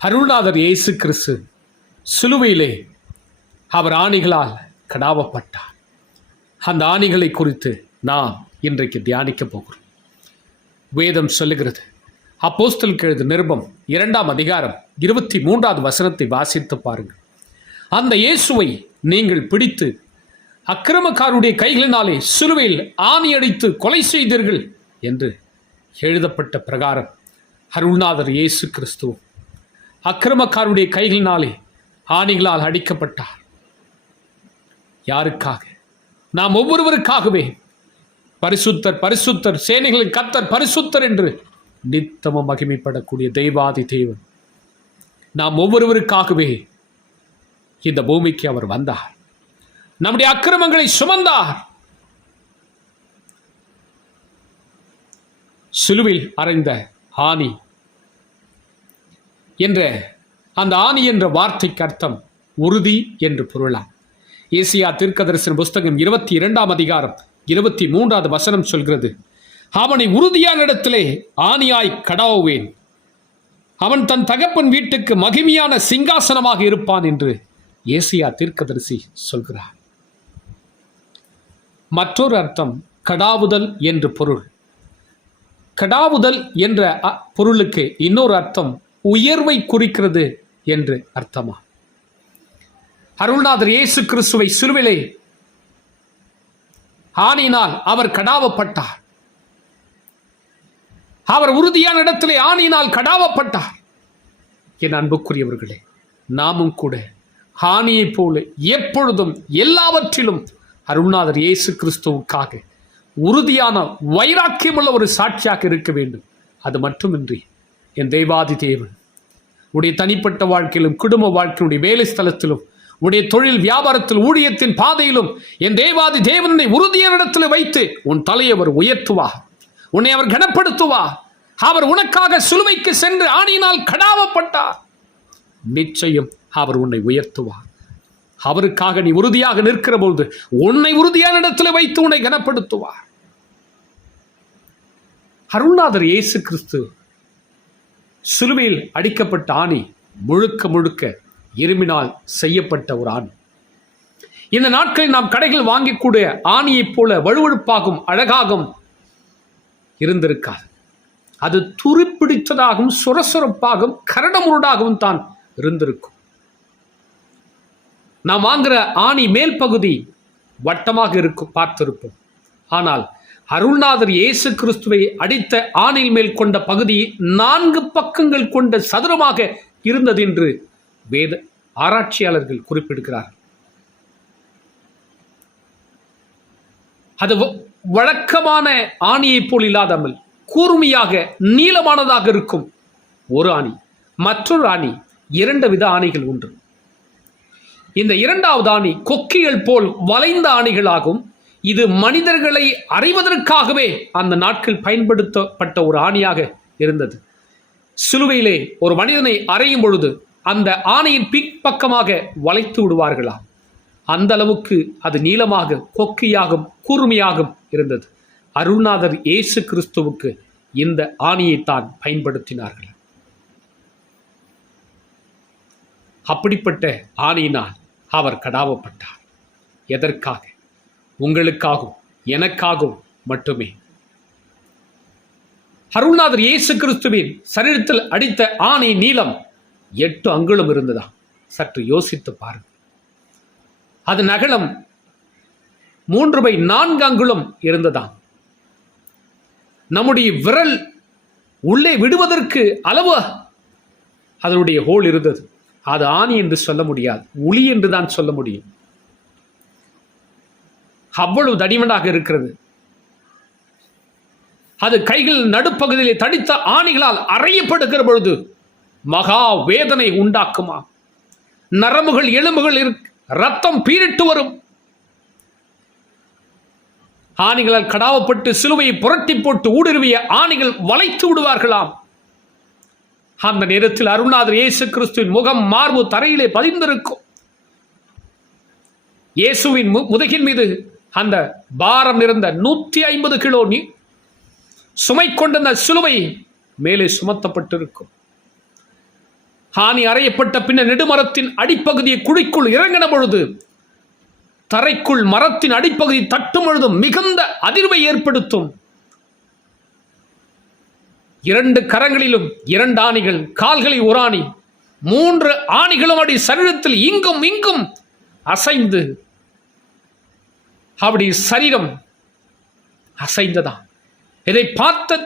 அருள்நாதர் இயேசு கிறிஸ்து சிலுவையிலே அவர் ஆணிகளால் கடாவப்பட்டார். அந்த ஆணிகளை குறித்து நாம் இன்றைக்கு தியானிக்க போகிறோம். வேதம் சொல்லுகிறது அப்போஸ்தல் கெழுது நிருபம் இரண்டாம் அதிகாரம் இருபத்தி மூன்றாவது வசனத்தை வாசித்து பாருங்கள். அந்த இயேசுவை நீங்கள் பிடித்து அக்கிரமக்காருடைய கைகளினாலே சிலுவையில் ஆணியடித்து கொலை செய்தீர்கள் என்று எழுதப்பட்ட பிரகாரம் அருள்நாதர் இயேசு கிறிஸ்துவும் அக்கிரமக்காருடைய கைகளினாலே ஆணிகளால் அடிக்கப்பட்டார். யாருக்காக? நாம் ஒவ்வொருவருக்காகவே பரிசுத்தர் பரிசுத்தர் சேனைகளின் கத்தர் பரிசுத்தர் என்று நித்தமும் மகிமைப்படக்கூடிய தெய்வாதி தேவன் நாம் ஒவ்வொருவருக்காகவே இந்த பூமிக்கு அவர் வந்தார். நம்முடைய அக்கிரமங்களை சுமந்தார். சிலுவில் அறைந்த ஆணி என்ற அந்த ஆணி என்ற வார்த்தைக்கு அர்த்தம் உறுதி என்று பொருளாம் ஏசியா தீர்க்கதரிசன புஸ்தகம் இருபத்தி இரண்டாம் அதிகாரம் இருபத்தி மூன்றாவது வசனம் சொல்கிறது அவனை உறுதியான இடத்திலே ஆணியாய் கடாவுவேன். அவன் தன் தகப்பன் வீட்டுக்கு மகிமையான சிங்காசனமாக இருப்பான் என்று ஏசியா தீர்க்கதரிசி சொல்கிறார். மற்றொரு அர்த்தம் கடாவுதல் என்று பொருள். கடாவுதல் என்ற அ- பொருளுக்கு இன்னொரு அர்த்தம் உயர்வை குறிக்கிறது என்று அர்த்தமா? அருள்நாதர் இயேசு கிறிஸ்துவை சிறுவிலே ஆணினால் அவர் கடாவப்பட்டார். அவர் உறுதியான இடத்திலே ஆணினால் கடாவப்பட்டார். என் அன்புக்குரியவர்களே நாமும் கூட ஆணியைப் போல எப்பொழுதும் எல்லாவற்றிலும் அருள்நாதர் இயேசு கிறிஸ்துவுக்காக உறுதியான வைராக்கியமுள்ள ஒரு சாட்சியாக இருக்க வேண்டும். அது மட்டுமின்றி என் தெய்வாதி தேவன். உடைய தனிப்பட்ட வாழ்க்கையிலும் குடும்ப வாழ்க்கையுடைய வேலை ஸ்தலத்திலும் உடைய தொழில் வியாபாரத்தில் ஊழியத்தின் பாதையிலும் என் தேவாதி தேவனை உறுதியான இடத்தில் வைத்து உன் தலையை அவர் உன்னை அவர் கனப்படுத்துவா. அவர் உனக்காக சிலுவைக்கு சென்று ஆணியினால் கடாவப்பட்டார் நிச்சயம் அவர் உன்னை உயர்த்துவார் அவருக்காக நீ உறுதியாக நிற்கிற பொழுது உன்னை உறுதியான இடத்தில் வைத்து உன்னை கனப்படுத்துவார் அருள்நாதர் இயேசு கிறிஸ்து சிலுவையில் அடிக்கப்பட்ட ஆணி முழுக்க முழுக்க இரும்பினால் செய்யப்பட்ட ஒரு ஆணி. இந்த நாட்களில் நாம் கடைகள் வாங்கக்கூடிய ஆணியைப் போல வழுவழுப்பாகும் அழகாகும் இருந்திருக்காது. அது துருப்பிடித்ததாகவும் சுரசுரப்பாகவும் கரடமுருடாகவும் தான் இருந்திருக்கும். நாம் வாங்குற ஆணி மேல் பகுதி வட்டமாக இருக்கும் பார்த்திருப்போம். ஆனால் அருள்நாதர் இயேசு கிறிஸ்துவை அடித்த ஆணில் மேல் கொண்ட பகுதி நான்கு பக்கங்கள் கொண்ட சதுரமாக இருந்தது என்று வேத ஆராய்ச்சியாளர்கள் குறிப்பிடுகிறார்கள். அது வழக்கமான ஆணியைப் போல் இல்லாதமல் கூர்மையாக நீளமானதாக இருக்கும் ஒரு ஆணி மற்றொரு ஆணி இரண்டு வித ஆணிகள் ஒன்று இந்த இரண்டாவது ஆணி கொக்கிகள் போல் வளைந்த ஆணிகளாகும். இது மனிதர்களை அறிவதற்காகவே அந்த நாட்கள் பயன்படுத்தப்பட்ட ஒரு ஆணியாக இருந்தது. சிலுவையிலே ஒரு மனிதனை அறையும் பொழுது அந்த ஆணையின் பின்பக்கமாக வளைத்து விடுவார்களாம். அந்த அளவுக்கு அது நீளமாக கொக்கியாகும் கூர்மையாகும் இருந்தது. அருள்நாதர் இயேசு கிறிஸ்துவுக்கு இந்த ஆணியைத்தான் பயன்படுத்தினார்கள். அப்படிப்பட்ட ஆணையினால் அவர் கடாவப்பட்டார். எதற்காக? உங்களுக்காகவும் எனக்காகவும் மட்டுமே. அருள்நாதர் இயேசு கிறிஸ்துவின் சரீரத்தில் அடித்த ஆணை நீளம் எட்டு அங்குலம் இருந்ததா? சற்று யோசித்து பாருங்கள். அது நகலம் மூன்று பை நான்கு அங்குலம் இருந்ததா? நம்முடைய விரல் உள்ளே விடுவதற்கு அளவு அதனுடைய ஹோல் இருந்தது. அது ஆணி என்று சொல்ல முடியாது உளி என்று தான் சொல்ல முடியும். அவ்வளவு தடிமனாக இருக்கிறது. அது கைகள் நடுப்பகுதியிலே தடித்த ஆணிகளால் அறையப்படுகிற பொழுது மகா வேதனை உண்டாக்குமா? நரம்புகள் எலும்புகள் ரத்தம் பீரிட்டு வரும். ஆணிகளால் கடாவப்பட்டு சிலுவையை புரட்டி போட்டு ஊடுருவிய ஆணிகள் வளைத்து விடுவார்களாம். அந்த நேரத்தில் அருணாதர் இயேசு கிறிஸ்துவின் முகம் மார்பு தரையிலே பதிந்திருக்கும். இயேசுவின் மு- முதுகின் மீது அந்த பாரம் இருந்த நூற்றி ஐம்பது கிலோ நீ சுமை கொண்டிருந்த சிலுவை மேலே சுமத்தப்பட்டிருக்கும். ஹானி அறையப்பட்ட பின்னர் நெடுமரத்தின் அடிப்பகுதியை குழிக்குள் இறங்கின பொழுது தரைக்குள் மரத்தின் அடிப்பகுதி தட்டும் பொழுது மிகுந்த அதிர்வை ஏற்படுத்தும். இரண்டு கரங்களிலும் இரண்டு ஆணிகள் கால்களில் ஒரு ஆணி மூன்று ஆணிகளும் அடி சரீரத்தில் இங்கும் இங்கும் அசைந்து அவருடைய சரீரம் அசைந்ததா இதை பார்த்த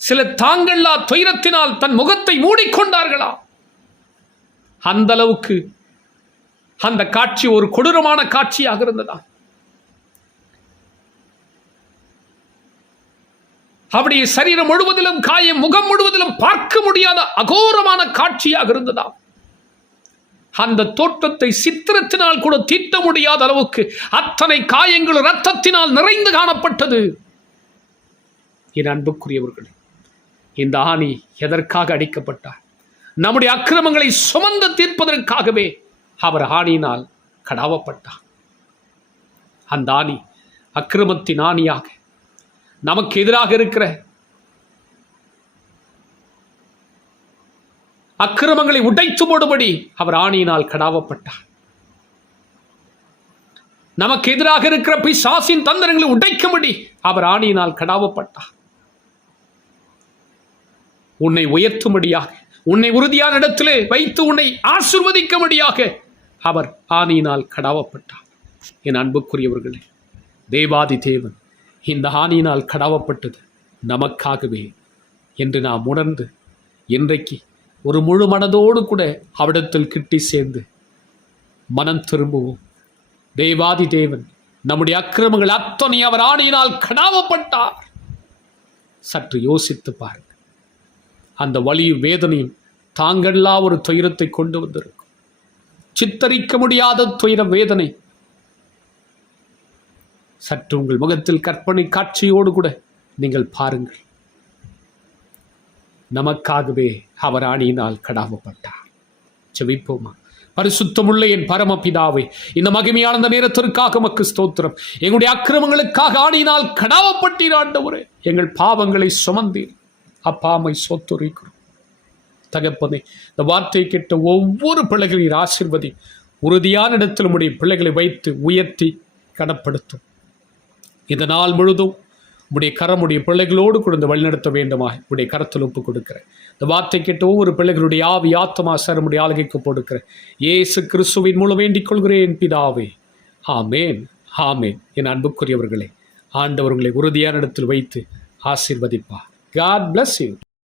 சில தாங்கல்லா துயரத்தினால் தன் முகத்தை மூடிக்கொண்டார்களா? அந்த அளவுக்கு அந்த காட்சி ஒரு கொடூரமான காட்சியாக இருந்ததா அப்படி சரீரம் முழுவதிலும் காயம் முகம் முழுவதிலும் பார்க்க முடியாத அகோரமான காட்சியாக இருந்ததா அந்த தோற்றத்தை சித்திரத்தினால் கூட தீட்ட முடியாத அளவுக்கு அத்தனை காயங்கள் இரத்தத்தினால் நிறைந்து காணப்பட்டது. என் அன்புக்குரியவர்களே இந்த ஆணி எதற்காக அடிக்கப்பட்டார்? நம்முடைய அக்கிரமங்களை சுமந்து தீர்ப்பதற்காகவே அவர் ஆணியினால் கடாவப்பட்டார். அந்த ஆணி அக்கிரமத்தின் ஆணியாக நமக்கு எதிராக இருக்கிற அக்கிரமங்களை உடைத்து போடும்படி அவர் ஆணியினால் கடாவப்பட்டார். நமக்கு எதிராக இருக்கிற பிசாசின் தந்திரங்களை உடைக்கும்படி அவர் ஆணியினால் கடாவப்பட்டார். உன்னை உயர்த்தும்படியாக உன்னை உறுதியான இடத்திலே வைத்து உன்னை ஆசிர்வதிக்கும்படியாக அவர் ஆணியினால் கடாவப்பட்டார். என் அன்புக்குரியவர்களே தேவாதி தேவன் இந்த ஆணியினால் கடாவப்பட்டது நமக்காகவே என்று நாம் உணர்ந்து இன்றைக்கு ஒரு முழு மனதோடு கூட அவிடத்தில் கிட்டி சேர்ந்து மனம் திரும்புவோம். தேவாதி தேவன் நம்முடைய அக்கிரமங்கள் அத்தனை அவர் ஆணையினால் கடாவப்பட்டார். சற்று யோசித்து பாருங்கள் அந்த வழியும் வேதனையும் தாங்கல்லா ஒரு துயரத்தை கொண்டு வந்திருக்கும். சித்தரிக்க முடியாத துயர வேதனை. சற்று உங்கள் முகத்தில் கற்பனை காட்சியோடு கூட நீங்கள் பாருங்கள். நமக்காகவே அவர் ஆணியினால் கடாவப்பட்டார். செவிப்போமா பரிசுத்தமுள்ள என் பரமபிதாவே இந்த மகிமையான அந்த நேரத்திற்காக மக்கு ஸ்தோத்திரம். எங்களுடைய அக்கிரமங்களுக்காக ஆணியினால் கடாவப்பட்டீர் ஆண்டவரே. எங்கள் பாவங்களை சுமந்தீர். அப்பாமை சொத்துரைக்கிறோம். தகப்பனே இந்த வார்த்தை கேட்ட ஒவ்வொரு பிள்ளைகளின் ஆசிர்வதி. உறுதியான இடத்தில் உடைய பிள்ளைகளை வைத்து உயர்த்தி கனப்படுத்தும். இந்த நாள் முழுதும் உடைய கரமுடைய பிள்ளைகளோடு கொடுத்து வழிநடத்த வேண்டுமா உடைய கரத்தில் ஒப்பு கொடுக்கிறேன் இந்த வார்த்தை கேட்ட ஒவ்வொரு பிள்ளைகளுடைய ஆவி ஆத்மா சரமுடைய ஆளுகைக்கு போடுக்கிறேன் ஏசு கிறிஸ்துவின் மூலம் வேண்டிக் கொள்கிறேன் பிதாவே. ஆமேன் ஆமேன். என் அன்புக்குரியவர்களே ஆண்டவர்களை உறுதியான இடத்தில் வைத்து ஆசீர்வதிப்பார். God bless you